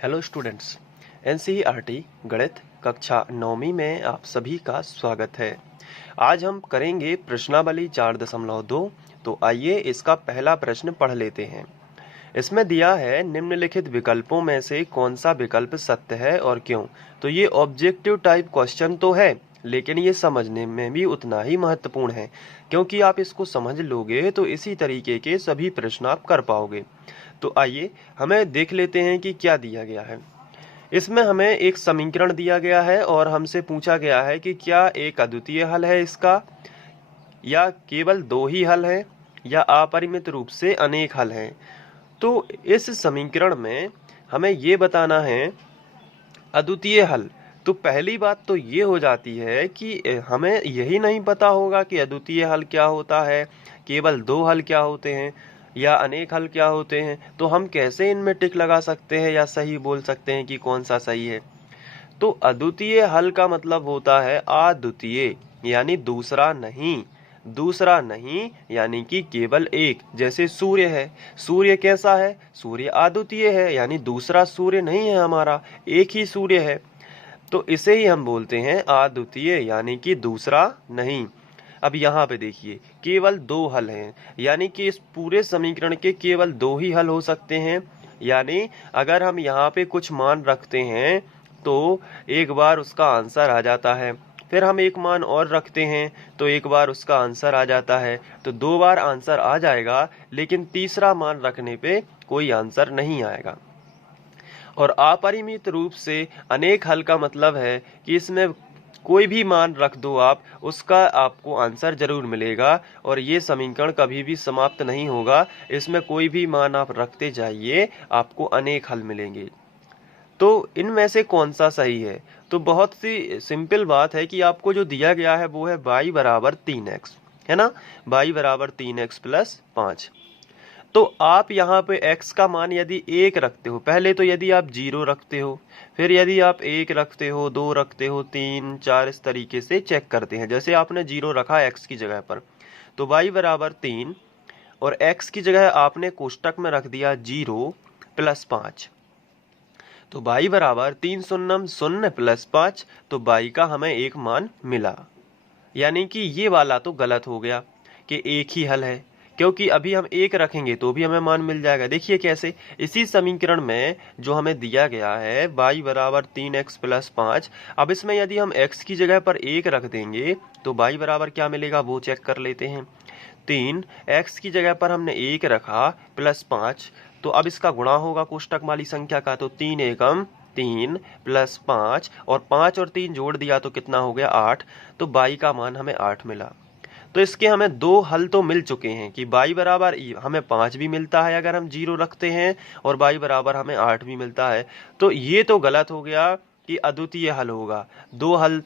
Hello students, NCERT गणित कक्षा 9वीं में आप सभी का स्वागत है। आज हम करेंगे प्रश्नावली 4.2। तो आइए इसका पहला प्रश्न पढ़ लेते हैं। इसमें दिया है निम्नलिखित विकल्पों में से कौन सा विकल्प सत्य है और क्यों। तो ये ऑब्जेक्टिव टाइप क्वेश्चन तो है, लेकिन ये समझने में भी उतना ही महत्वपूर्ण है, क्योंकि आप इसको समझ लोगे तो इसी तरीके के सभी प्रश्न आप कर पाओगे। तो आइए हमें देख लेते हैं कि क्या दिया गया है। इसमें हमें एक समीकरण दिया गया है और हमसे पूछा गया है कि क्या एक अद्वितीय हल है इसका, या केवल दो ही हल है, या अपरिमित रूप से अनेक हल हैं। तो इस समीकरण में हमें ये बताना है अद्वितीय हल। तो पहली बात तो ये हो जाती है कि हमें यही नहीं पता होगा कि अद्वितीय हल क्या होता है, केवल दो हल क्या होते हैं, या अनेक हल क्या होते हैं। तो हम कैसे इनमें टिक लगा सकते हैं या सही बोल सकते हैं कि कौन सा सही है। तो अद्वितीय हल का मतलब होता है अद्वितीय, यानी दूसरा नहीं। दूसरा नहीं यानी कि केवल एक। जैसे सूर्य है, सूर्य कैसा है, सूर्य अद्वितीय है, यानी दूसरा सूर्य नहीं है हमारा, एक ही सूर्य है। तो इसे ही हम बोलते हैं अद्वितीय, यानी कि दूसरा नहीं। अब यहाँ पे देखिए केवल दो हल हैं, यानी कि इस पूरे समीकरण के केवल दो ही हल हो सकते हैं। यानी अगर हम यहाँ पे कुछ मान रखते हैं तो एक बार उसका आंसर आ जाता है, फिर हम एक मान और रखते हैं तो एक बार उसका आंसर आ जाता है। तो दो बार आंसर आ जाएगा, लेकिन तीसरा मान रखने पे कोई आंसर नहीं आएगा। और अपरिमित रूप से अनेक हल का मतलब है कि इसमें कोई भी मान रख दो आप, उसका आपको आंसर जरूर मिलेगा और ये समीकरण कभी भी समाप्त नहीं होगा। इसमें कोई भी मान आप रखते जाइए, आपको अनेक हल मिलेंगे। तो इनमें से कौन सा सही है। तो बहुत सी सिंपल बात है कि आपको जो दिया गया है वो है y बराबर 3x, है ना। y बराबर 3x प्लस 5। तो आप यहाँ पे x का मान यदि 1 रखते हो, पहले तो यदि आप 0 रखते हो, फिर यदि आप 1 रखते हो, 2 रखते हो, 3, 4, इस तरीके से चेक करते हैं। जैसे आपने 0 रखा x की जगह पर, तो y बराबर 3 और x की जगह आपने कोष्टक में रख दिया 0 प्लस 5। तो y बराबर 3 शून्यम 0 प्लस 5। तो y का हमें एक मान मिला, यानी कि ये वाला तो गलत हो गया कि एक ही हल है, क्योंकि अभी हम एक रखेंगे तो भी हमें मान मिल जाएगा। देखिए कैसे, इसी समीकरण में जो हमें दिया गया है y बराबर 3x प्लस 5, अब इसमें यदि हम x की जगह पर एक रख देंगे तो y बराबर क्या मिलेगा वो चेक कर लेते हैं। 3 x की जगह पर हमने एक रखा प्लस 5, तो अब इसका गुणा होगा कोष्टक वाली संख्या का। तो 3 एकम 3 प्लस 5 और 5 और 3 जोड़ दिया तो कितना हो गया 8। तो y का मान हमें 8 मिला। तो इसके हमें दो हल तो मिल चुके हैं कि y बराबर हमें 5 भी मिलता है अगर हम 0 रखते हैं, और y बराबर हमें 8 भी मिलता है। तो ये तो गलत हो गया कि अद्वितीय हल होगा। दो हल,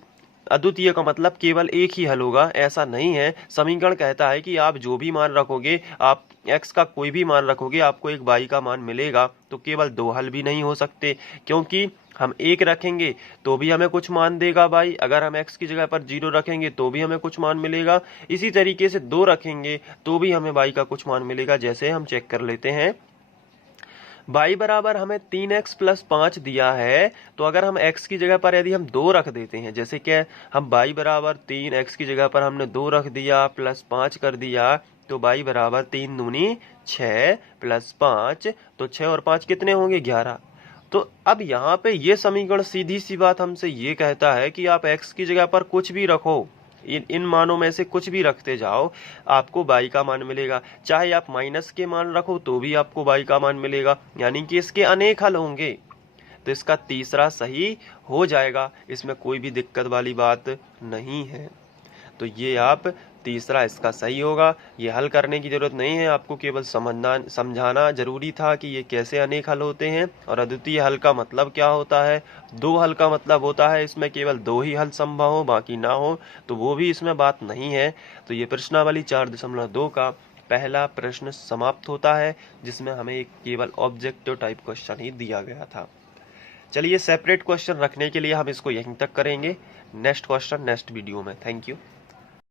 अद्वितीय का मतलब केवल एक ही हल होगा, ऐसा नहीं है। समीकरण कहता है कि आप जो भी मान रखोगे, आप x का कोई भी मान रखोगे, आपको एक y का मान मिलेगा। तो केवल दो हल भी नहीं हो सकते, क्योंकि हम एक रखेंगे तो भी हमें कुछ मान देगा y, अगर हम x की जगह पर 0 रखेंगे तो भी हमें कुछ मान मिलेगा। इसी तरीके से दो रखेंगे तो भी हमें y का कुछ मान मिलेगा। जैसे हम चेक कर लेते हैं, y बराबर हमें 3x प्लस 5 दिया है, तो अगर हम x की जगह पर यदि हम 2 रख देते हैं, जैसे कि हम y बराबर 3x की जगह पर हमने 2 रख दिया प्लस 5 कर दिया, तो y बराबर 3 दूनी 6 प्लस 5, तो 6 और 5 कितने होंगे 11। तो अब यहाँ पे ये समीकरण सीधी सी बात हमसे ये कहता है कि आप x की जगह पर कुछ भी रखो, इन मानों में से कुछ भी रखते जाओ, आपको y का मान मिलेगा। चाहे आप माइनस के मान रखो तो भी आपको y का मान मिलेगा, यानी कि इसके अनेक हल होंगे। तो इसका तीसरा सही हो जाएगा, इसमें कोई भी दिक्कत वाली बात नहीं है। तो ये आप तीसरा इसका सही होगा। ये हल करने की जरूरत नहीं है, आपको केवल समझाना जरूरी था कि ये कैसे अनेक हल होते हैं और अद्वितीय हल का मतलब क्या होता है। दो हल का मतलब होता है इसमें केवल दो ही हल संभव हो, बाकी ना हो, तो वो भी इसमें बात नहीं है। तो ये प्रश्नावली 4.2 का पहला प्रश्न समाप्त होता है, जिसमें हमें एक केवल ऑब्जेक्टिव टाइप क्वेश्चन ही दिया गया था। चलिए सेपरेट क्वेश्चन रखने के लिए हम इसको यहीं तक करेंगे। नेक्स्ट क्वेश्चन नेक्स्ट वीडियो में। Thank you.